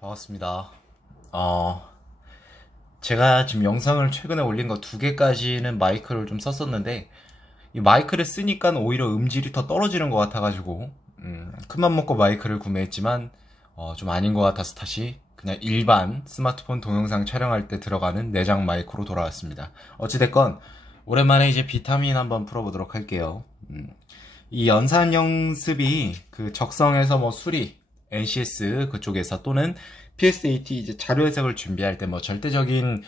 반갑습니다. 어, 제가 지금 영상을 최근에 올린 거 두 개까지는 마이크를 좀 썼었는데, 이 마이크를 쓰니까 오히려 음질이 더 떨어지는 것 같아가지고, 큰맘 먹고 마이크를 구매했지만, 좀 아닌 것 같아서 다시 그냥 일반 스마트폰 동영상 촬영할 때 들어가는 내장 마이크로 돌아왔습니다. 어찌됐건, 오랜만에 이제 비타민 한번 풀어보도록 할게요. 이 연산 연습이 그 적성에서 뭐 수리, NCS 그쪽에서 또는 PSAT 이제 자료 해석을 준비할 때 뭐 절대적인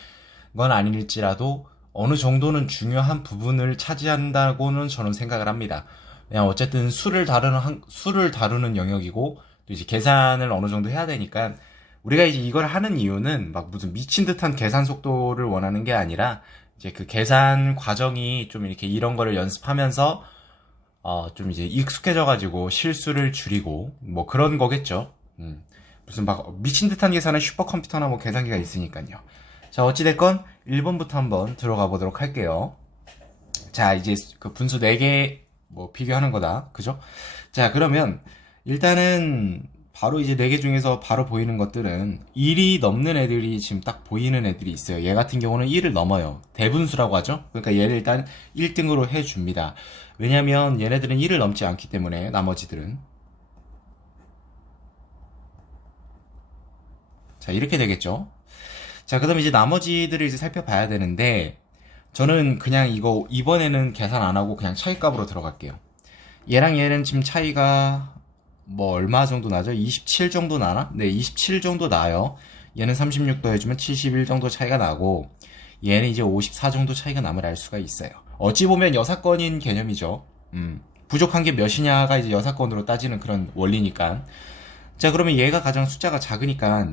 건 아닐지라도 어느 정도는 중요한 부분을 차지한다고는 저는 생각을 합니다. 그냥 어쨌든 수를 다루는 영역이고 또 이제 계산을 어느 정도 해야 되니까 우리가 이제 이걸 하는 이유는 막 무슨 미친 듯한 계산 속도를 원하는 게 아니라 이제 그 계산 과정이 좀 이렇게 이런 거를 연습하면서 좀 이제 익숙해져가지고 실수를 줄이고, 뭐 그런 거겠죠. 무슨 막 미친 듯한 계산은 슈퍼컴퓨터나 뭐 계산기가 있으니까요. 자, 어찌됐건 1번부터 한번 들어가 보도록 할게요. 자, 이제 그 분수 4개 뭐 비교하는 거다. 그죠? 자, 그러면 일단은 바로 이제 4개 중에서 바로 보이는 것들은 1이 넘는 애들이 지금 딱 보이는 애들이 있어요. 얘 같은 경우는 1을 넘어요. 대분수라고 하죠. 그러니까 얘를 일단 1등으로 해줍니다. 왜냐면 얘네들은 1을 넘지 않기 때문에 나머지들은. 자, 이렇게 되겠죠. 자, 그다음 이제 나머지들을 이제 살펴봐야 되는데 저는 그냥 이거 이번에는 계산 안 하고 그냥 차이값으로 들어갈게요. 얘랑 얘는 지금 차이가 뭐 얼마 정도 나죠? 27 정도 나나? 네, 27 정도 나요. 얘는 36 더해주면 71 정도 차이가 나고 얘는 이제 54 정도 차이가 남을 알 수가 있어요. 어찌 보면 여사건인 개념이죠. 부족한 게 몇이냐가 이제 여사건으로 따지는 그런 원리니까. 자, 그러면 얘가 가장 숫자가 작으니까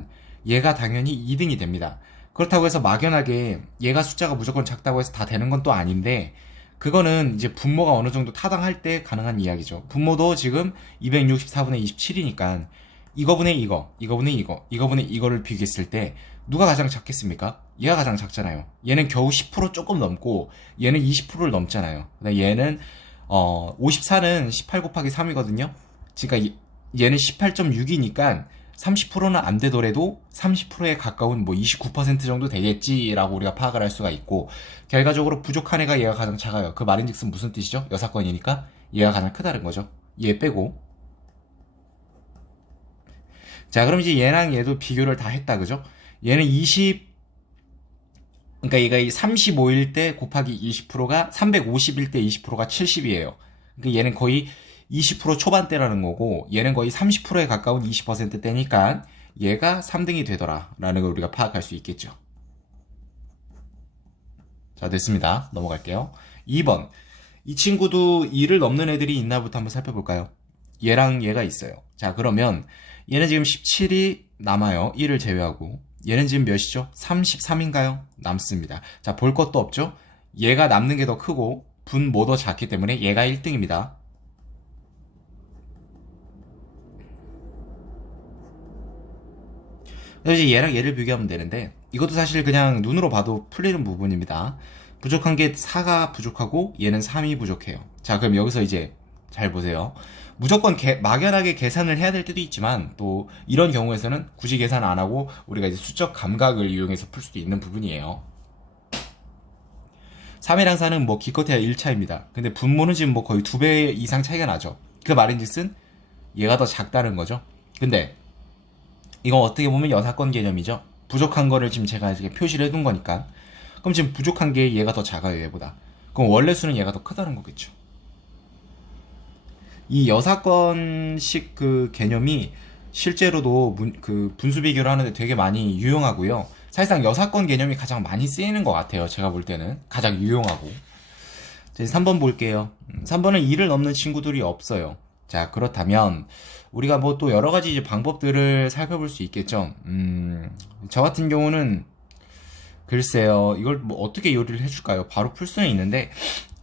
얘가 당연히 2등이 됩니다. 그렇다고 해서 막연하게 얘가 숫자가 무조건 작다고 해서 다 되는 건 또 아닌데, 그거는 이제 분모가 어느 정도 타당할 때 가능한 이야기죠. 분모도 지금 264분의 27이니까 이거분의 이거, 이거분의 이거, 이거분의 이거를 비교했을 때 누가 가장 작겠습니까? 얘가 가장 작잖아요. 얘는 겨우 10% 조금 넘고 얘는 20%를 넘잖아요. 얘는 54는 18 곱하기 3이거든요. 그러니까 얘는 18.6이니까 30%는 안 되더라도 30%에 가까운 뭐 29% 정도 되겠지라고 우리가 파악을 할 수가 있고, 결과적으로 부족한 애가 얘가 가장 작아요. 그 말인즉슨 무슨 뜻이죠? 여사건이니까 얘가 가장 크다는 거죠. 얘 빼고. 자, 그럼 이제 얘랑 얘도 비교를 다 했다, 그죠? 얘는 그러니까 얘가 35일 때 곱하기 20%가 350일 때 20%가 70이에요. 그러니까 얘는 거의 20% 초반대라는 거고 얘는 거의 30%에 가까운 20%대니까 얘가 3등이 되더라라는 걸 우리가 파악할 수 있겠죠. 자, 됐습니다. 넘어갈게요. 2번. 이 친구도 2를 넘는 애들이 있나부터 한번 살펴볼까요? 얘랑 얘가 있어요. 자, 그러면 얘는 지금 17이 남아요. 1을 제외하고. 얘는 지금 몇이죠? 33인가요? 남습니다. 자, 볼 것도 없죠? 얘가 남는 게 더 크고 분모 더 작기 때문에 얘가 1등입니다. 그래서 이제 얘랑 얘를 비교하면 되는데 이것도 사실 그냥 눈으로 봐도 풀리는 부분입니다. 부족한 게 4가 부족하고 얘는 3이 부족해요. 자, 그럼 여기서 이제 잘 보세요. 무조건 막연하게 계산을 해야 될 때도 있지만 또 이런 경우에서는 굳이 계산 안 하고 우리가 이제 수적 감각을 이용해서 풀 수도 있는 부분이에요. 3이랑 4는 뭐 기껏해야 1차입니다. 근데 분모는 지금 뭐 거의 2배 이상 차이가 나죠. 그 말인즉슨 얘가 더 작다는 거죠. 근데 이건 어떻게 보면 여사건 개념이죠. 부족한 거를 지금 제가 이렇게 표시를 해둔 거니까. 그럼 지금 부족한 게 얘가 더 작아요, 얘보다. 그럼 원래 수는 얘가 더 크다는 거겠죠. 이 여사건식 그 개념이 실제로도 그 분수 비교를 하는데 되게 많이 유용하고요. 사실상 여사건 개념이 가장 많이 쓰이는 것 같아요. 제가 볼 때는 가장 유용하고. 자, 이제 3번 볼게요. 3번은 2를 넘는 친구들이 없어요. 자, 그렇다면 우리가 뭐 또 여러 가지 이제 방법들을 살펴볼 수 있겠죠. 저 같은 경우는 글쎄요, 이걸 뭐 어떻게 요리를 해줄까요? 바로 풀 수는 있는데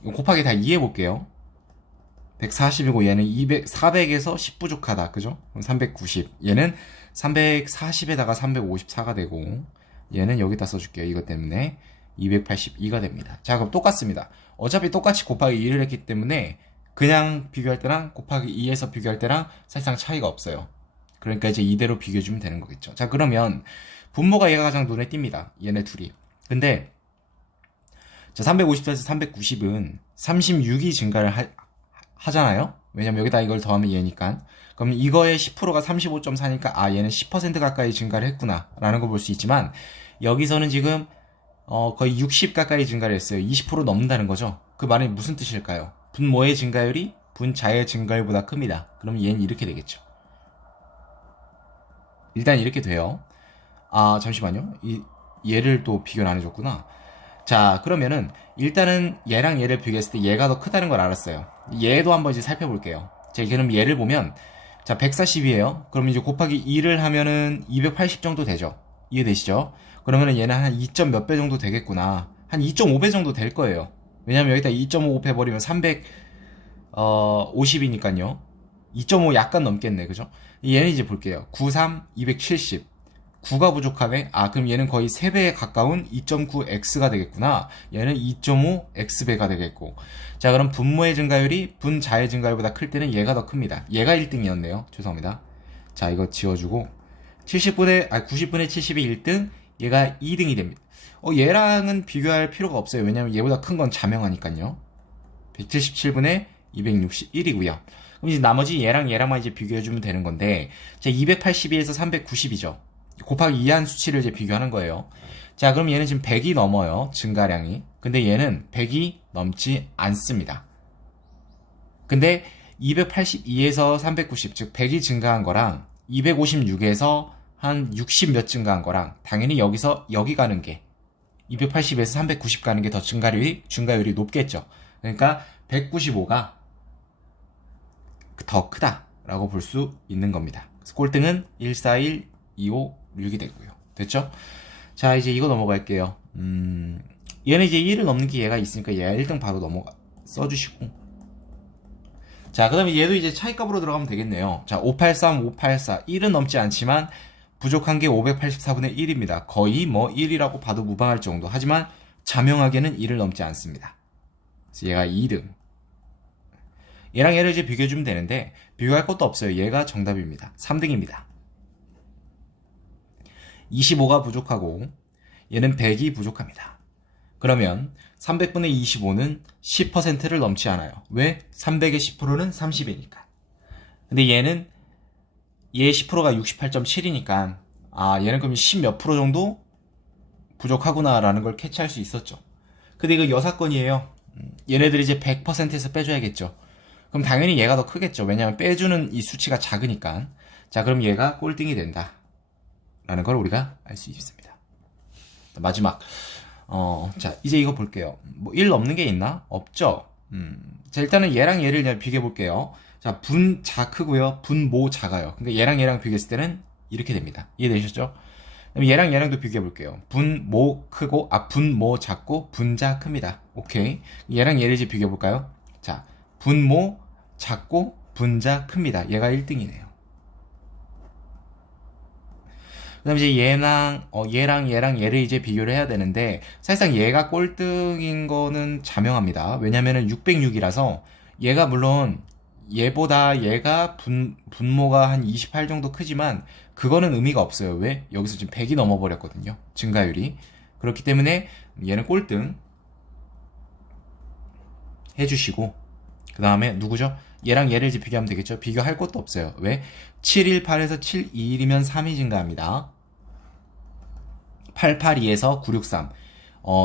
곱하기 다 이해해 볼게요. 140이고 얘는 400에서 10 부족하다, 그죠? 그럼 390. 얘는 340에다가 354가 되고 얘는 여기다 써줄게요. 이것 때문에 282가 됩니다. 자, 그럼 똑같습니다. 어차피 똑같이 곱하기 2를 했기 때문에 그냥 비교할 때랑 곱하기 2에서 비교할 때랑 사실상 차이가 없어요. 그러니까 이제 이대로 비교해주면 되는 거겠죠. 자, 그러면 분모가 얘가 가장 눈에 띕니다. 얘네 둘이. 근데 자, 354에서 390은 36이 증가를 하잖아요. 왜냐면 여기다 이걸 더하면 얘니까. 그럼 이거의 10%가 35.4니까 아, 얘는 10% 가까이 증가를 했구나 라는 걸 볼 수 있지만, 여기서는 지금 거의 60 가까이 증가를 했어요. 20% 넘는다는 거죠. 그 말이 무슨 뜻일까요? 분모의 증가율이 분자의 증가율보다 큽니다. 그럼 얘는 이렇게 되겠죠. 일단 이렇게 돼요. 아, 잠시만요. 얘를 또 비교를 안 해줬구나. 자, 그러면은 일단은 얘랑 얘를 비교했을 때 얘가 더 크다는 걸 알았어요. 얘도 한번 이제 살펴볼게요. 자, 그럼 얘를 보면, 자, 140이에요. 그럼 이제 곱하기 2를 하면은 280 정도 되죠. 이해되시죠? 그러면은 얘는 한 2점 몇 배 정도 되겠구나. 한 2.5배 정도 될 거예요. 왜냐면 여기다 2.5 곱해버리면 350이니까요. 2.5 약간 넘겠네, 그죠? 얘는 이제 볼게요. 93, 270. 9가 부족하네? 아, 그럼 얘는 거의 3배에 가까운 2.9x가 되겠구나. 얘는 2.5x배가 되겠고. 자, 그럼 분모의 증가율이 분자의 증가율보다 클 때는 얘가 더 큽니다. 얘가 1등이었네요. 죄송합니다. 자, 이거 지워주고. 90분의 70이 1등, 얘가 2등이 됩니다. 얘랑은 비교할 필요가 없어요. 왜냐면 얘보다 큰 건 자명하니까요. 177분의 261이고요. 그럼 이제 나머지 얘랑만 이제 비교해주면 되는 건데, 자, 282에서 390이죠. 곱하기 2한 수치를 이제 비교하는 거예요. 자, 그럼 얘는 지금 100이 넘어요. 증가량이. 근데 얘는 100이 넘지 않습니다. 근데 282에서 390, 즉 100이 증가한 거랑 256에서 한 60 몇 증가한 거랑 당연히 여기서 여기 가는 게 280에서 390 가는 게 더 증가율이 높겠죠. 그러니까 195가 더 크다라고 볼 수 있는 겁니다. 그래서 꼴등은 141, 25, 6이 되고요. 됐죠? 자, 이제 이거 넘어갈게요. 얘는 이제 1을 넘는 게 얘가 있으니까 얘가 1등 바로 써주시고. 자, 그 다음에 얘도 이제 차이값으로 들어가면 되겠네요. 자, 583, 584. 1은 넘지 않지만 부족한 게 584분의 1입니다. 거의 뭐 1이라고 봐도 무방할 정도. 하지만 자명하게는 1을 넘지 않습니다. 그래서 얘가 2등. 얘랑 얘를 이제 비교해주면 되는데 비교할 것도 없어요. 얘가 정답입니다. 3등입니다. 25가 부족하고 얘는 100이 부족합니다. 그러면 300분의 25는 10%를 넘지 않아요. 왜? 300의 10%는 30이니까. 근데 얘는 얘 10%가 68.7이니까 아, 얘는 그럼 10 몇 프로 정도 부족하구나 라는 걸 캐치할 수 있었죠. 근데 이거 여사건이에요. 얘네들이 이제 100%에서 빼줘야겠죠. 그럼 당연히 얘가 더 크겠죠. 왜냐하면 빼주는 이 수치가 작으니까. 자, 그럼 얘가 꼴등이 된다 라는 걸 우리가 알 수 있습니다. 마지막. 자, 이제 이거 볼게요. 뭐 1 넘는 게 있나? 없죠? 자, 일단은 얘랑 얘를 그냥 비교해 볼게요. 자, 분자 크고요. 분모 작아요. 그러니까 얘랑 비교했을 때는 이렇게 됩니다. 이해되셨죠? 그럼 얘랑도 비교해 볼게요. 분모 크고, 분모 작고, 분자 큽니다. 오케이. 얘랑 얘를 이제 비교해 볼까요? 자, 분모 작고, 분자 큽니다. 얘가 1등이네요. 그 다음에 이제 얘랑 얘를 이제 비교를 해야 되는데, 사실상 얘가 꼴등인 거는 자명합니다. 왜냐면은 606이라서, 얘가 물론, 얘보다 얘가 분모가 한 28 정도 크지만, 그거는 의미가 없어요. 왜? 여기서 지금 100이 넘어버렸거든요. 증가율이. 그렇기 때문에, 얘는 꼴등 해주시고, 그 다음에 누구죠? 얘랑 얘를 이제 비교하면 되겠죠? 비교할 것도 없어요. 왜? 718에서 721이면 3이 증가합니다. 882에서 963.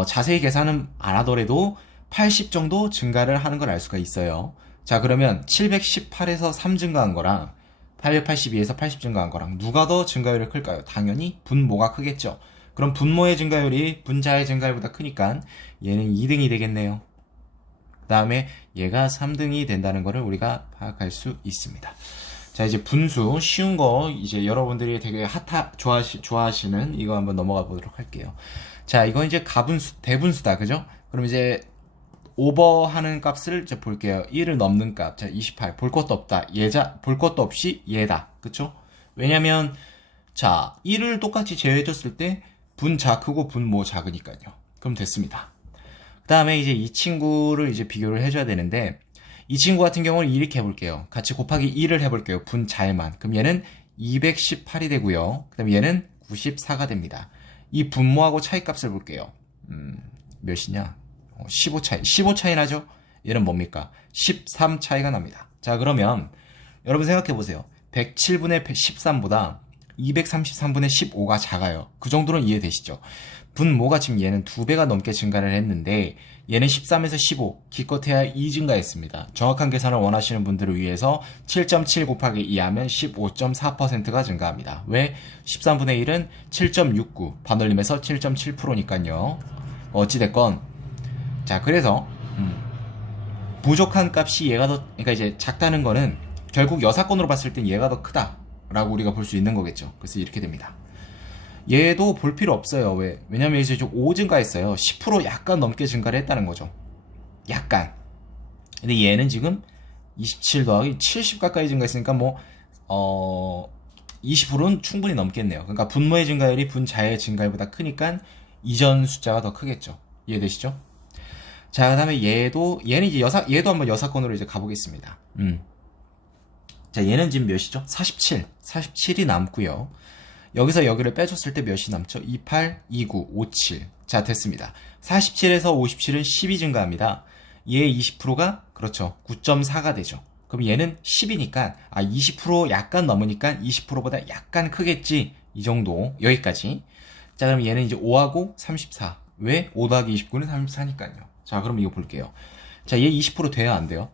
자세히 계산은 안 하더라도 80 정도 증가를 하는 걸 알 수가 있어요. 자, 그러면 718에서 3 증가한 거랑 882에서 80 증가한 거랑 누가 더 증가율이 클까요? 당연히 분모가 크겠죠. 그럼 분모의 증가율이 분자의 증가율보다 크니까 얘는 2등이 되겠네요. 그 다음에 얘가 3등이 된다는 것을 우리가 파악할 수 있습니다. 자, 이제 분수 쉬운 거 이제 여러분들이 되게 좋아하시는 이거 한번 넘어가 보도록 할게요. 자, 이건 이제 대분수다, 그죠? 그럼 이제 오버하는 값을 이제 볼게요. 1을 넘는 값, 자, 28 볼 것도 없다. 볼 것도 없이 얘다, 그쵸? 왜냐면 자, 1을 똑같이 제외해줬을 때 분자 크고 분모 작으니까요. 그럼 됐습니다. 그 다음에 이제 이 친구를 이제 비교를 해줘야 되는데, 이 친구 같은 경우는 이렇게 해볼게요. 같이 곱하기 2를 해볼게요. 분자에만. 그럼 얘는 218이 되고요. 그 다음에 얘는 94가 됩니다. 이 분모하고 차이값을 볼게요. 몇이냐? 15 차이. 15 차이 나죠? 얘는 뭡니까? 13 차이가 납니다. 자, 그러면 여러분 생각해 보세요. 107분의 13보다 233분의 15가 작아요. 그 정도는 이해되시죠? 분모가 지금 얘는 2배가 넘게 증가를 했는데 얘는 13에서 15, 기껏해야 2 증가했습니다. 정확한 계산을 원하시는 분들을 위해서 7.7 곱하기 2 하면 15.4%가 증가합니다. 왜? 13분의 1은 7.69, 반올림에서 7.7%니까요. 어찌됐건 자, 그래서 부족한 값이 얘가 더, 그러니까 이제 작다는 거는 결국 여사건으로 봤을 땐 얘가 더 크다라고 우리가 볼 수 있는 거겠죠. 그래서 이렇게 됩니다. 얘도 볼 필요 없어요. 왜? 왜냐면 이제 좀 5 증가했어요. 10% 약간 넘게 증가를 했다는 거죠. 약간. 근데 얘는 지금 27 더하기 70 가까이 증가했으니까 20%는 충분히 넘겠네요. 그러니까 분모의 증가율이 분자의 증가율보다 크니까 이전 숫자가 더 크겠죠. 이해되시죠? 자, 그 다음에 얘는 이제 얘도 한번 여사건으로 이제 가보겠습니다. 자, 얘는 지금 몇이죠? 47. 47이 남고요. 여기서 여기를 빼줬을 때 몇이 남죠? 28, 29, 57. 자, 됐습니다. 47에서 57은 10이 증가합니다. 얘 20%가 그렇죠. 9.4가 되죠. 그럼 얘는 10이니까 20% 약간 넘으니까 20%보다 약간 크겠지. 이 정도. 여기까지. 자, 그럼 얘는 이제 5하고 34. 왜? 5 더하기 29는 34니까요. 자, 그럼 이거 볼게요. 자, 얘 20% 돼야 안 돼요?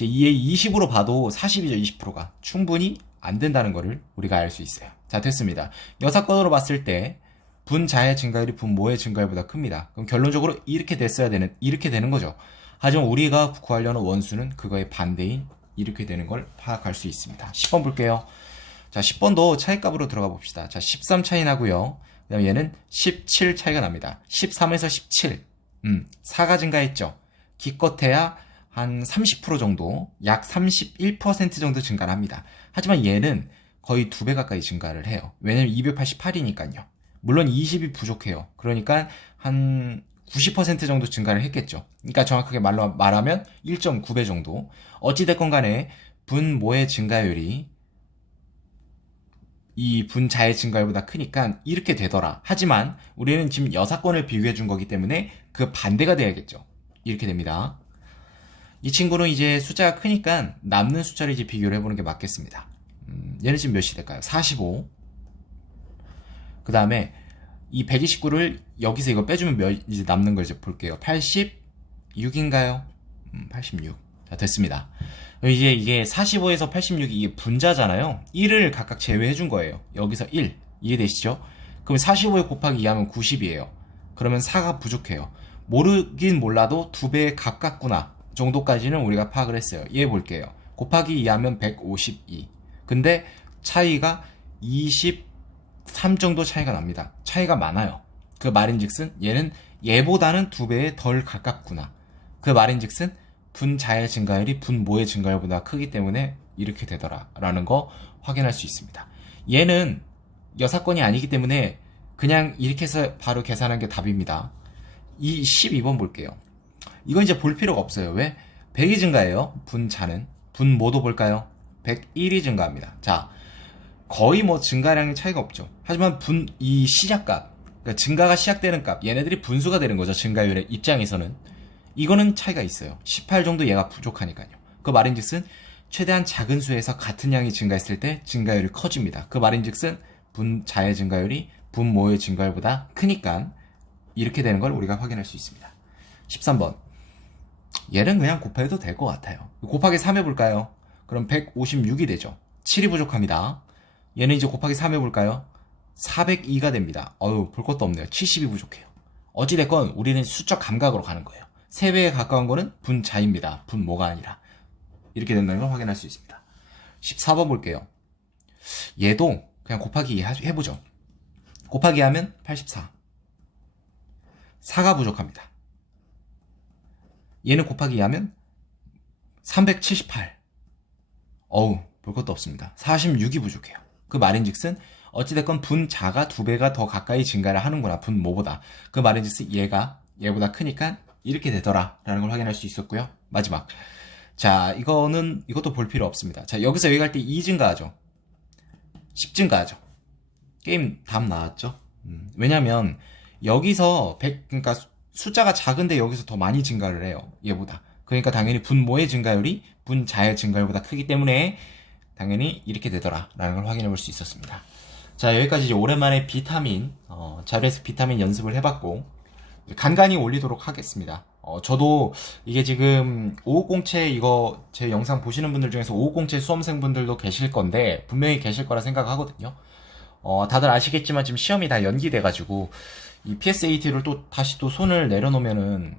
얘 20으로 봐도 40이죠, 20%가. 충분히 안 된다는 거를 우리가 알 수 있어요. 자, 됐습니다. 여사건으로 봤을 때 분자의 증가율이 분모의 증가율보다 큽니다. 그럼 결론적으로 이렇게 되는 거죠. 하지만 우리가 구하려는 원수는 그거의 반대인 이렇게 되는 걸 파악할 수 있습니다. 10번 볼게요. 자, 10번도 차이값으로 들어가 봅시다. 자, 13 차이 나고요. 그 다음에 얘는 17 차이가 납니다. 13에서 17. 4가 증가했죠. 기껏해야 한 30% 정도, 약 31% 정도 증가를 합니다. 하지만 얘는 거의 2배 가까이 증가를 해요. 왜냐면 288이니까요. 물론 20이 부족해요. 그러니까 한 90% 정도 증가를 했겠죠. 그러니까 정확하게 말하면 1.9배 정도. 어찌됐건 간에 분모의 증가율이 이 분자의 증가율보다 크니까 이렇게 되더라. 하지만 우리는 지금 여사건을 비교해 준 거기 때문에 그 반대가 돼야겠죠. 이렇게 됩니다. 이 친구는 이제 숫자가 크니까 남는 숫자를 이제 비교를 해보는 게 맞겠습니다. 얘는 지금 몇이 될까요? 45. 그 다음에 이 129를 여기서 이거 빼주면 이제 남는 걸 이제 볼게요. 86인가요? 86. 자, 됐습니다. 이제 이게 45에서 86이 이게 분자잖아요. 1을 각각 제외해 준 거예요. 여기서 1. 이해되시죠? 그럼 45에 곱하기 2하면 90이에요. 그러면 4가 부족해요. 모르긴 몰라도 2배에 가깝구나 정도까지는 우리가 파악을 했어요. 얘 볼게요. 곱하기 2하면 152. 근데 차이가 23 정도 차이가 납니다. 차이가 많아요. 그 말인즉슨 얘는 얘보다는 2배에 덜 가깝구나. 그 말인즉슨 분자의 증가율이 분모의 증가율보다 크기 때문에 이렇게 되더라 라는 거 확인할 수 있습니다. 얘는 여사건이 아니기 때문에 그냥 이렇게 해서 바로 계산한 게 답입니다. 이 12번 볼게요. 이건 이제 볼 필요가 없어요. 왜? 100이 증가해요. 분자는. 분모도 볼까요? 101이 증가합니다. 자, 거의 증가량의 차이가 없죠. 하지만 이 시작값, 그러니까 증가가 시작되는 값, 얘네들이 분수가 되는 거죠. 증가율의 입장에서는. 이거는 차이가 있어요. 18 정도 얘가 부족하니까요. 그 말인즉슨 최대한 작은 수에서 같은 양이 증가했을 때 증가율이 커집니다. 그 말인즉슨 분자의 증가율이 분모의 증가율보다 크니까 이렇게 되는 걸 우리가 확인할 수 있습니다. 13번. 얘는 그냥 곱해도 될 것 같아요. 곱하기 3 해볼까요? 그럼 156이 되죠. 7이 부족합니다. 얘는 이제 곱하기 3 해볼까요? 402가 됩니다. 볼 것도 없네요. 70이 부족해요. 어찌됐건 우리는 수적 감각으로 가는 거예요. 3배에 가까운 거는 분자입니다. 분모가 아니라. 이렇게 된다는 걸 확인할 수 있습니다. 14번 볼게요. 얘도 그냥 곱하기 2 해보죠. 곱하기 2 하면 84. 4가 부족합니다. 얘는 곱하기 2 하면 378. 볼 것도 없습니다. 46이 부족해요. 그 말인즉슨 어찌됐건 분자가 2배가 더 가까이 증가를 하는구나. 분모보다. 그 말인즉슨 얘보다 크니까 이렇게 되더라 라는 걸 확인할 수 있었고요. 마지막. 자, 이것도 볼 필요 없습니다. 자, 여기서 여기 갈 때 2 증가하죠. 10 증가하죠. 게임 답 나왔죠. 왜냐면 여기서 100, 그러니까 숫자가 작은데 여기서 더 많이 증가를 해요. 얘보다. 그러니까 당연히 분모의 증가율이 분자의 증가율보다 크기 때문에 당연히 이렇게 되더라라는 걸 확인해 볼 수 있었습니다. 자, 여기까지 이제 오랜만에 비타민 자료에서 비타민 연습을 해봤고 간간히 올리도록 하겠습니다. 저도 이게 지금 5507 이거 제 영상 보시는 분들 중에서 5507 수험생분들도 계실 건데 분명히 계실 거라 생각하거든요. 다들 아시겠지만 지금 시험이 다 연기돼가지고 이 PSAT를 또 다시 또 손을 내려놓으면은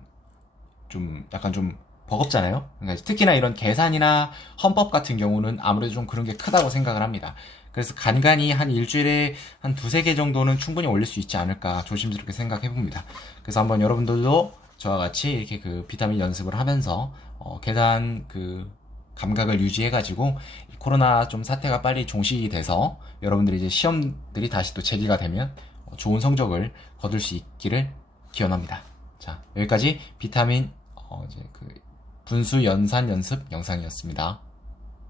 좀 약간 좀 버겁잖아요. 그러니까 특히나 이런 계산이나 헌법 같은 경우는 아무래도 좀 그런 게 크다고 생각을 합니다. 그래서 간간히 한 일주일에 한 두세 개 정도는 충분히 올릴 수 있지 않을까 조심스럽게 생각해 봅니다. 그래서 한번 여러분들도 저와 같이 이렇게 그 비타민 연습을 하면서 계산 그 감각을 유지해가지고 코로나 좀 사태가 빨리 종식이 돼서 여러분들이 이제 시험들이 다시 또 재개가 되면 좋은 성적을 거둘 수 있기를 기원합니다. 자, 여기까지 비타민 이제 그 분수 연산 연습 영상이었습니다.